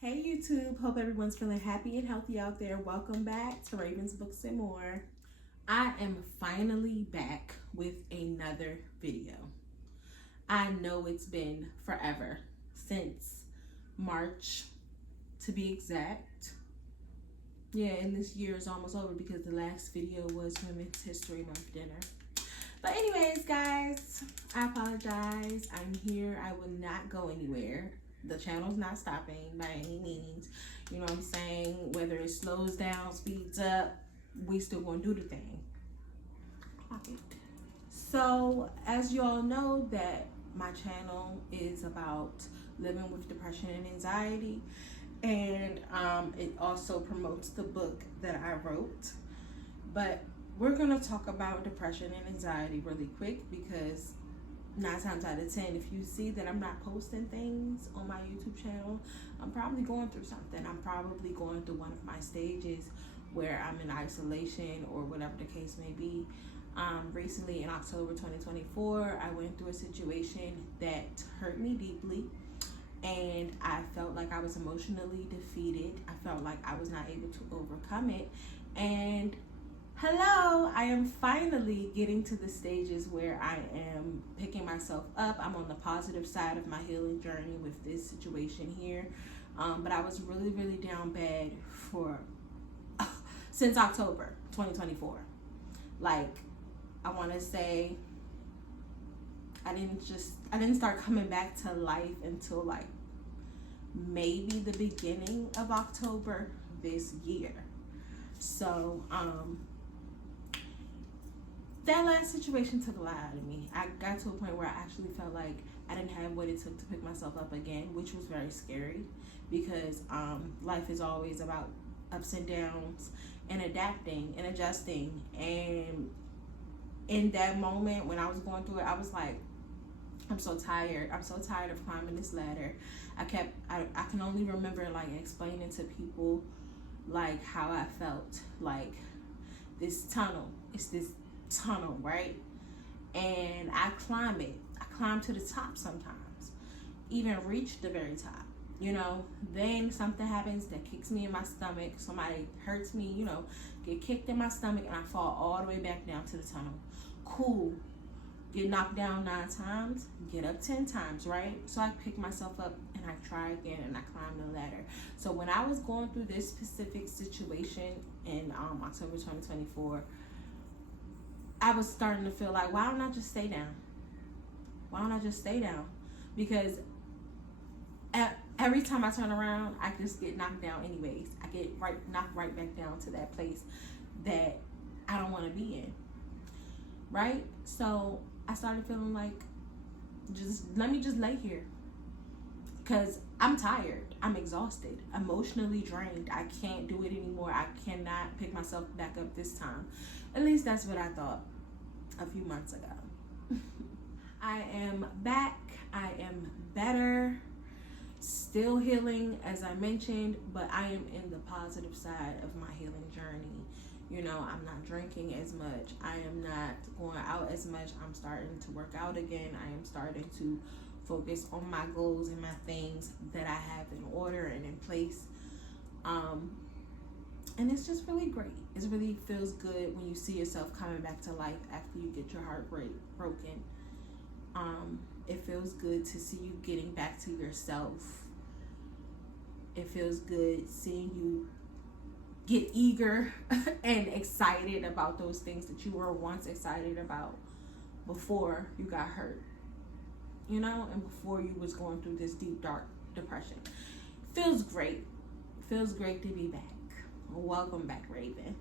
Hey YouTube, hope everyone's feeling happy and healthy out there. Welcome back to Raven's Books and More. I am finally back with another video. I know it's been forever, since March to be exact. Yeah, and this year is almost over because the last video was Women's History Month dinner. But anyways, guys, I apologize. I'm here. I will not go anywhere. The channel's not stopping by any means. You know what I'm saying? Whether it slows down, speeds up, we still gonna do the thing. Clock it. So, as you all know, that my channel is about living with depression and anxiety, and it also promotes the book that I wrote. But we're gonna talk about depression and anxiety really quick because 9 times out of 10, if you see that I'm not posting things on my YouTube channel, I'm probably going through something. I'm probably going through one of my stages where I'm in isolation or whatever the case may be. Recently in October 2024, I went through a situation that hurt me deeply, and I felt like I was emotionally defeated. I felt like I was not able to overcome it. And hello, I am finally getting to the stages where I am picking myself up. I'm on the positive side of my healing journey with this situation here. But I was really, really down bad for since October 2024. Like, I want to say I didn't start coming back to life until like maybe the beginning of October this year. So, that last situation took a lot out of me. I got to a point where I actually felt like I didn't have what it took to pick myself up again, which was very scary because life is always about ups and downs and adapting and adjusting. And in that moment when I was going through it, I was like, I'm so tired. I'm so tired of climbing this ladder. I can only remember like explaining to people like how I felt, like this tunnel. It's this tunnel, right? And I climb it. I climb to the top sometimes, even reach the very top, you know. Then something happens that kicks me in my stomach. Somebody hurts me, you know, get kicked in my stomach, and I fall all the way back down to the tunnel. Cool. Get knocked down 9 times, get up 10 times, right? So I pick myself up and I try again and I climb the ladder. So when I was going through this specific situation in October 2024, I was starting to feel like, why don't I just stay down? Why don't I just stay down? Because every time I turn around, I just get knocked down anyways. I get knocked right back down to that place that I don't want to be in, right? So I started feeling like, let me just lay here, because I'm tired. I'm exhausted, emotionally drained. I can't do it anymore. I cannot pick myself back up this time. At least that's what I thought a few months ago. I am back. I am better. Still healing, as I mentioned, but I am in the positive side of my healing journey. You know, I'm not drinking as much. I am not going out as much. I'm starting to work out again. I am starting to focus on my goals and my things that I have in order and in place. And it's just really great. It really feels good when you see yourself coming back to life after you get your heart broken. It feels good to see you getting back to yourself. It feels good seeing you get eager and excited about those things that you were once excited about before you got hurt, you know, and before you was going through this deep, dark depression. Feels great. Feels great to be back. Welcome back, Raven.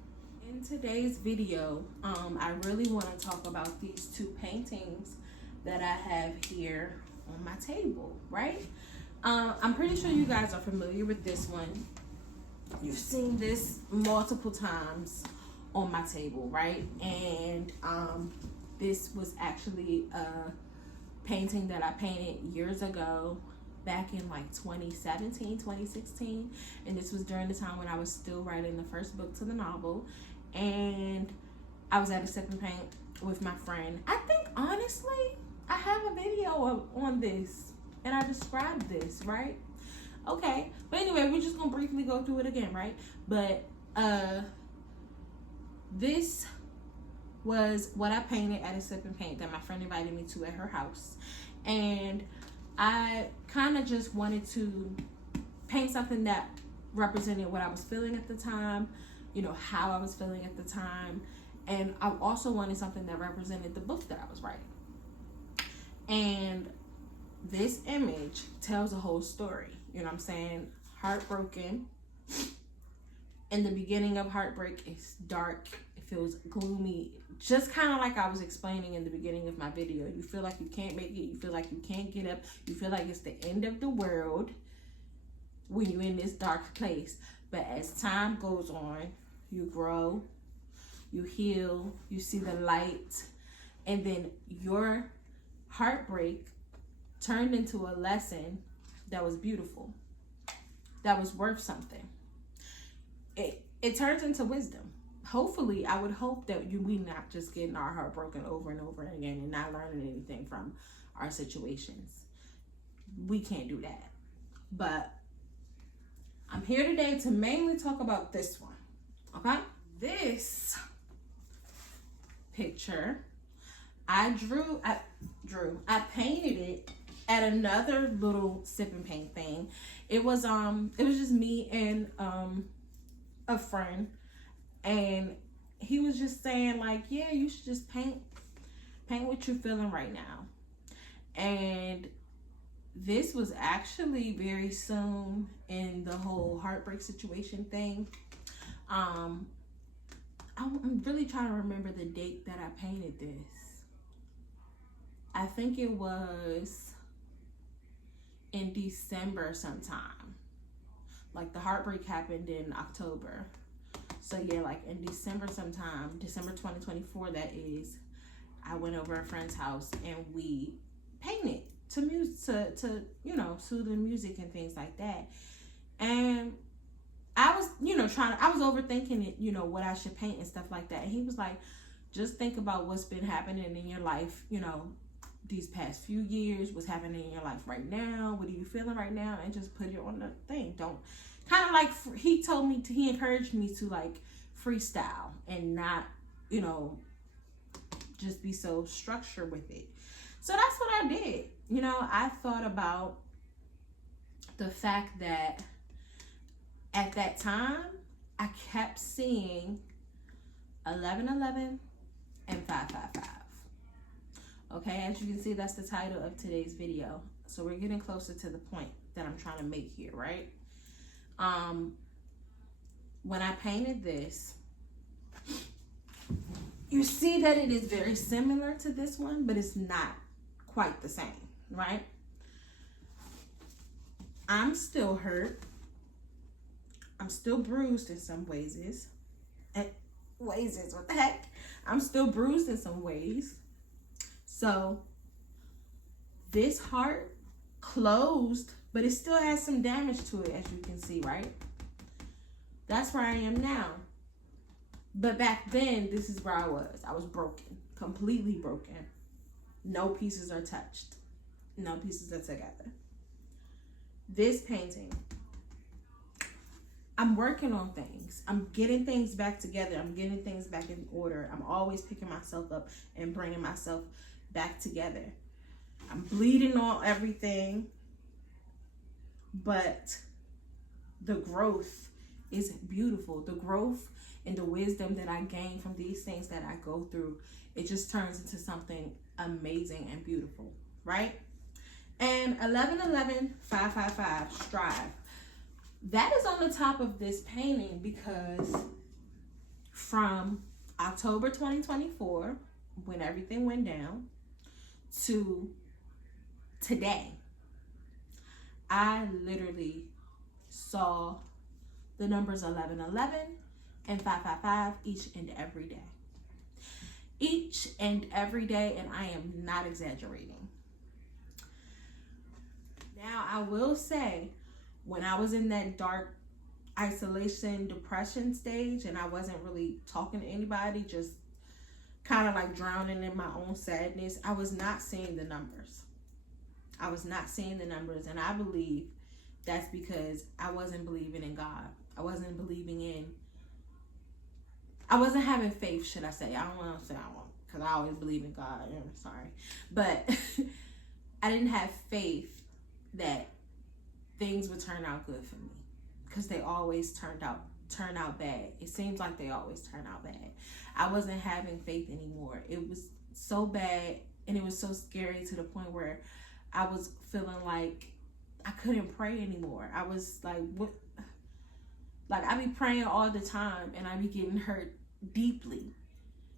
In today's video, I really want to talk about these 2 paintings that I have here on my table, right? I'm pretty sure you guys are familiar with this one. You've seen this multiple times on my table, right? And this was actually a painting that I painted years ago, back in like 2017, 2016. And this was during the time when I was still writing the first book to the novel. And I was at a sip and paint with my friend. I think, honestly, I have a video on this, and I described this, right? Okay, but anyway, we're just gonna briefly go through it again, right? But this was what I painted at a sip and paint that my friend invited me to at her house, and I kind of just wanted to paint something that represented what I was feeling at the time, you know, how I was feeling at the time, and I also wanted something that represented the book that I was writing. And this image tells a whole story. You know what I'm saying? Heartbroken. In the beginning of heartbreak, it's dark. It feels gloomy. Just kind of like I was explaining in the beginning of my video. You feel like you can't make it. You feel like you can't get up. You feel like it's the end of the world when you're in this dark place. But as time goes on, you grow, you heal, you see the light, and then your heartbreak turned into a lesson that was beautiful, that was worth something. It turns into wisdom. Hopefully, I would hope that we not just getting our heart broken over and over again and not learning anything from our situations. We can't do that. But I'm here today to mainly talk about this one, okay? This picture, I painted it at another little sip and paint thing. It was just me and a friend, and he was just saying like, yeah, you should just paint what you're feeling right now. And this was actually very soon in the whole heartbreak situation thing. I'm really trying to remember the date that I painted this. I think it was in December sometime. Like the heartbreak happened in October. So yeah, like in December sometime, December 2024 that is, I went over a friend's house and we painted to music, to you know, soothing music and things like that. And I was, you know, I was overthinking it, you know, what I should paint and stuff like that. And he was like, just think about what's been happening in your life, you know, these past few years, what's happening in your life right now, what are you feeling right now, and just put it on the thing. Don't, kind of like, he encouraged me to like freestyle and not, you know, just be so structured with it. So that's what I did. You know, I thought about the fact that at that time, I kept seeing 1111 and 555. Okay, as you can see, that's the title of today's video. So we're getting closer to the point that I'm trying to make here, right? When I painted this, you see that it is very similar to this one, but it's not quite the same, right? I'm still hurt. I'm still bruised in some ways. What the heck? I'm still bruised in some ways. So this heart closed, but it still has some damage to it, as you can see, right? That's where I am now. But back then, this is where I was. I was broken, completely broken. No pieces are touched. No pieces are together. This painting, I'm working on things. I'm getting things back together. I'm getting things back in order. I'm always picking myself up and bringing myself back together. I'm bleeding on everything, but the growth is beautiful. The growth and the wisdom that I gain from these things that I go through, it just turns into something amazing and beautiful, right? And 1111 555 strive. That is on the top of this painting because from October 2024, when everything went down, to today, I literally saw the numbers 1111 and 555 each and every day. Each and every day, and I am not exaggerating. Now, I will say, when I was in that dark isolation, depression stage, and I wasn't really talking to anybody, just kind of like drowning in my own sadness, I was not seeing the numbers. I was not seeing the numbers, and I believe that's because I wasn't believing in God. I wasn't having faith, should I say. I don't want to say I won't, because I always believe in God. I'm sorry. But I didn't have faith that things would turn out good for me, because they always turn out bad. It seems like they always turn out bad. I wasn't having faith anymore. It was so bad, and it was so scary, to the point where I was feeling like I couldn't pray anymore. I was like, what? Like, I be praying all the time, and I be getting hurt deeply.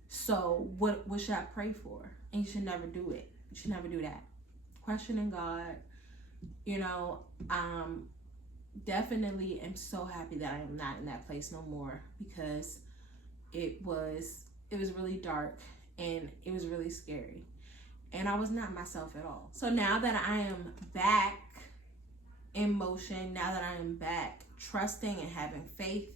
So what should I pray for? And you should never do it. You should never do that. Questioning God. Definitely am so happy that I am not in that place no more, because it was really dark, and it was really scary, and I was not myself at all. So now that I am back in motion, now that I am back trusting and having faith,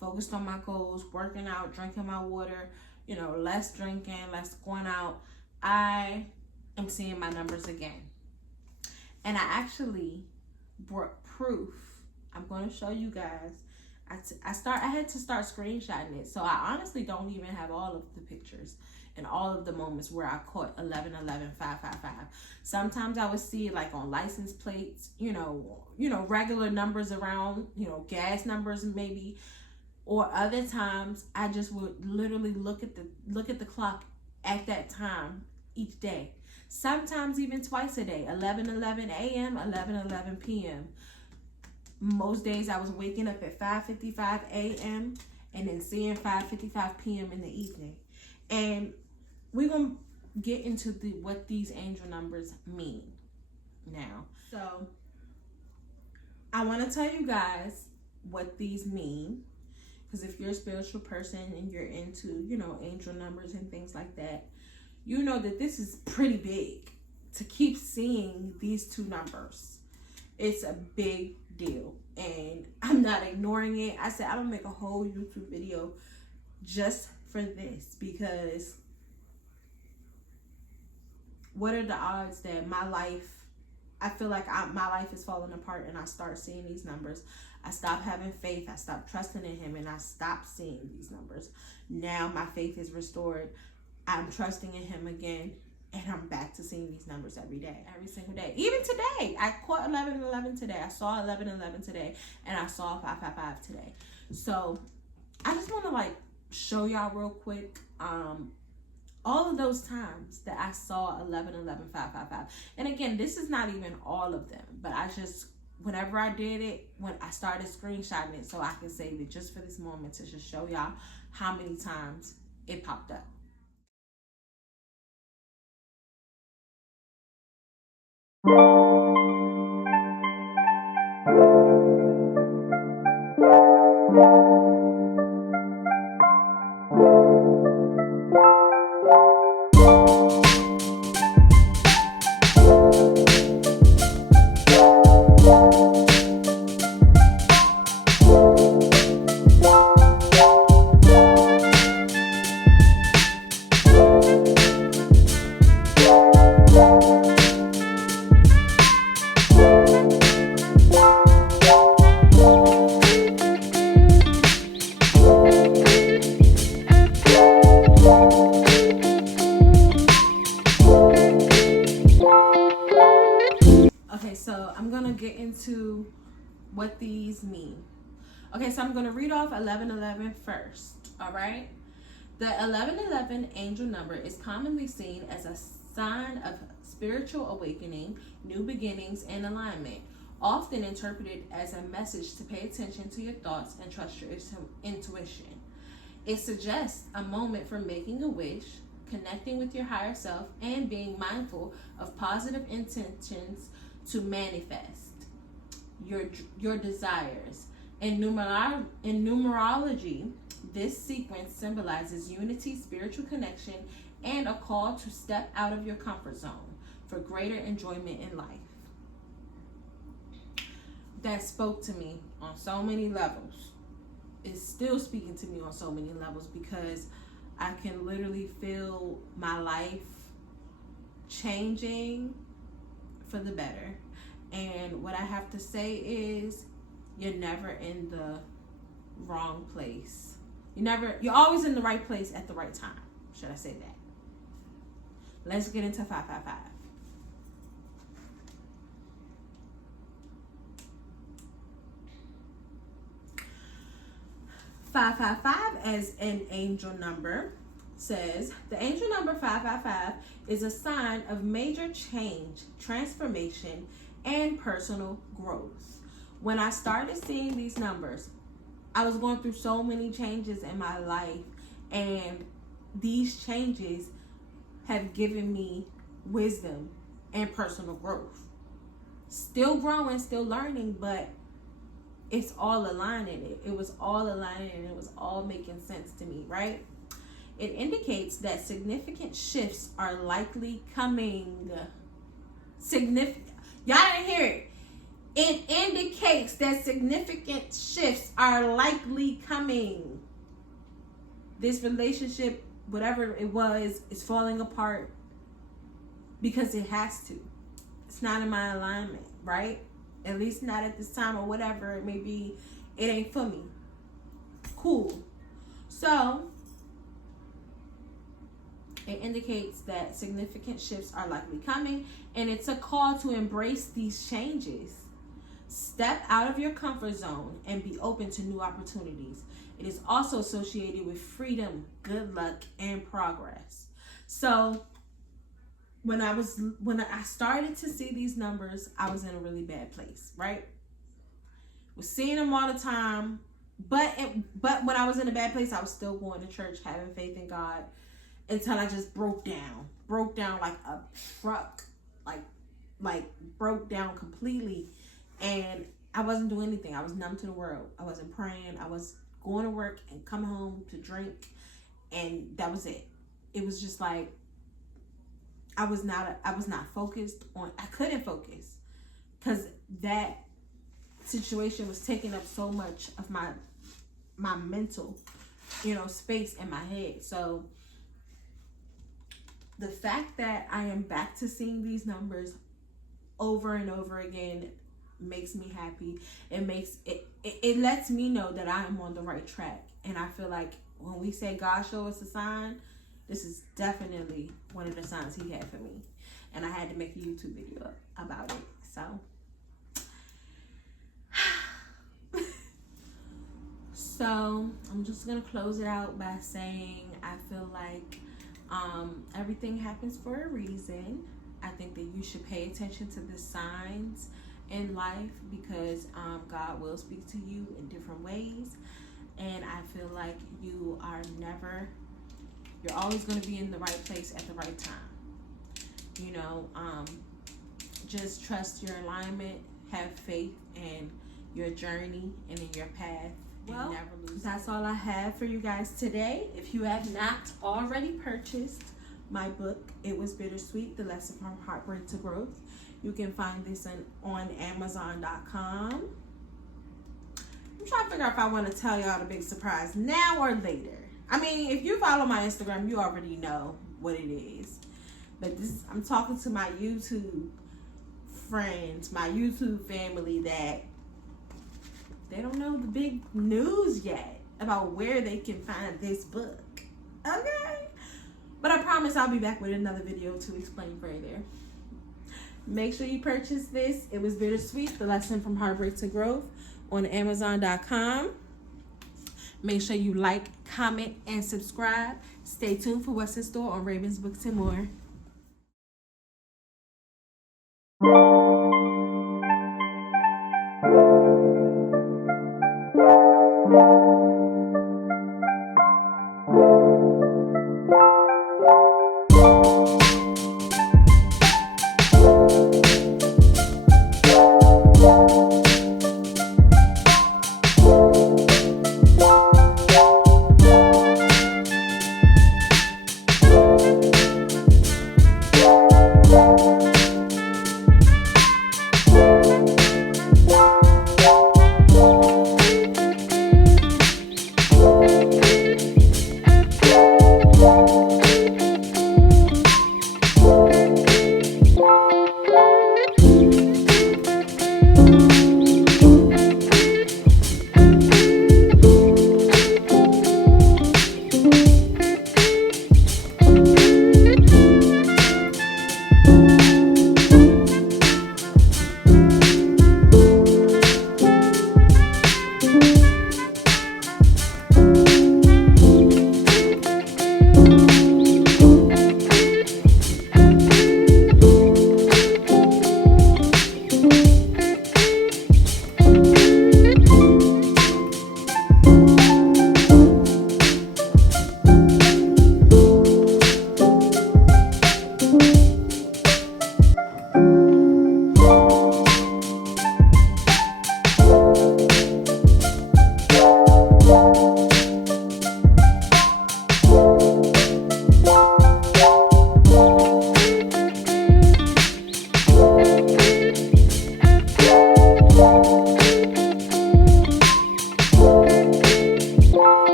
focused on my goals, working out, drinking my water, less drinking, less going out, I am seeing my numbers again. And I actually brought proof. I'm going to show you guys. I had to start screenshotting it. So I honestly don't even have all of the pictures and all of the moments where I caught 11 11 5 5 5. Sometimes I would see it like on license plates, regular numbers around, gas numbers maybe. Or other times I just would literally look at the clock at that time each day. Sometimes even twice a day, 11 11 a.m., 11 11 p.m. Most days I was waking up at 5:55 a.m. and then seeing 5:55 p.m. in the evening. And we're going to get into what these angel numbers mean now. So I want to tell you guys what these mean, because if you're a spiritual person and you're into, angel numbers and things like that, you know that this is pretty big to keep seeing these two numbers. It's a big deal, and I'm not ignoring it. I said I'm gonna make a whole YouTube video just for this, because what are the odds that I feel like my life is falling apart, and I start seeing these numbers. I stopped having faith. I stopped trusting in him, and I stopped seeing these numbers. Now my faith is restored. I'm trusting in him again, and I'm back to seeing these numbers every single day. Even today, I caught 11 11 today. I saw 11 11 today, and I saw 5 5 5 today. So I just want to show y'all real quick all of those times that I saw 11 11 5 5 5. And again, this is not even all of them, but whenever I did it, when I started screenshotting it so I can save it just for this moment to just show y'all how many times it popped up. So I'm going to get into what these mean. Okay, so I'm going to read off 1111 first, all right? The 1111 angel number is commonly seen as a sign of spiritual awakening, new beginnings, and alignment, often interpreted as a message to pay attention to your thoughts and trust your intuition. It suggests a moment for making a wish, connecting with your higher self, and being mindful of positive intentions to manifest your desires. In numerology, this sequence symbolizes unity, spiritual connection, and a call to step out of your comfort zone for greater enjoyment in life. That spoke to me on so many levels. It's still speaking to me on so many levels, because I can literally feel my life changing for the better. And what I have to say is, you're never in the wrong place. You're always in the right place at the right time. Should I say that? Let's get into 555. As an angel number says, the angel number 555 is a sign of major change, transformation, and personal growth. When I started seeing these numbers, I was going through so many changes in my life, and these changes have given me wisdom and personal growth. Still growing, still learning, but it's all aligning. It was all aligning, and it was all making sense to me, right? It indicates that significant shifts are likely coming. Y'all didn't hear it. It indicates that significant shifts are likely coming. This relationship, whatever it was, is falling apart because it has to. It's not in my alignment, right? At least not at this time, or whatever it may be. It ain't for me. Cool. So, it indicates that significant shifts are likely coming, and it's a call to embrace these changes. Step out of your comfort zone and be open to new opportunities. It is also associated with freedom, good luck, and progress. So when I started to see these numbers, I was in a really bad place, right? Was seeing them all the time, but when I was in a bad place, I was still going to church, having faith in God, until I just broke down like a truck, like broke down completely. And I wasn't doing anything. I was numb to the world. I wasn't praying. I was going to work and coming home to drink, and that was it. It was just like I was not focused on. I couldn't focus because that situation was taking up so much of my mental, space in my head. So the fact that I am back to seeing these numbers over and over again makes me happy. It lets me know that I am on the right track. And I feel like when we say God show us a sign, this is definitely one of the signs he had for me. And I had to make a YouTube video about it. So I'm just gonna close it out by saying I feel like everything happens for a reason. I think that you should pay attention to the signs in life, because God will speak to you in different ways, and I feel like you're always going to be in the right place at the right time. Just trust your alignment, have faith in your journey and in your path. Well, never lose. That's all I have for you guys today. If you have not already purchased my book, It Was Bittersweet, The Lesson from Heartbreak to Growth, you can find this on Amazon.com. I'm trying to figure out if I want to tell y'all the big surprise now or later. I mean, if you follow my Instagram, you already know what it is. But I'm talking to my YouTube friends, my YouTube family, that they don't know the big news yet about where they can find this book. Okay? But I promise I'll be back with another video to explain further. Make sure you purchase this. It Was Bittersweet, The Lesson from Heartbreak to Growth, on Amazon.com. Make sure you like, comment, and subscribe. Stay tuned for what's in store on Raven's Books and More.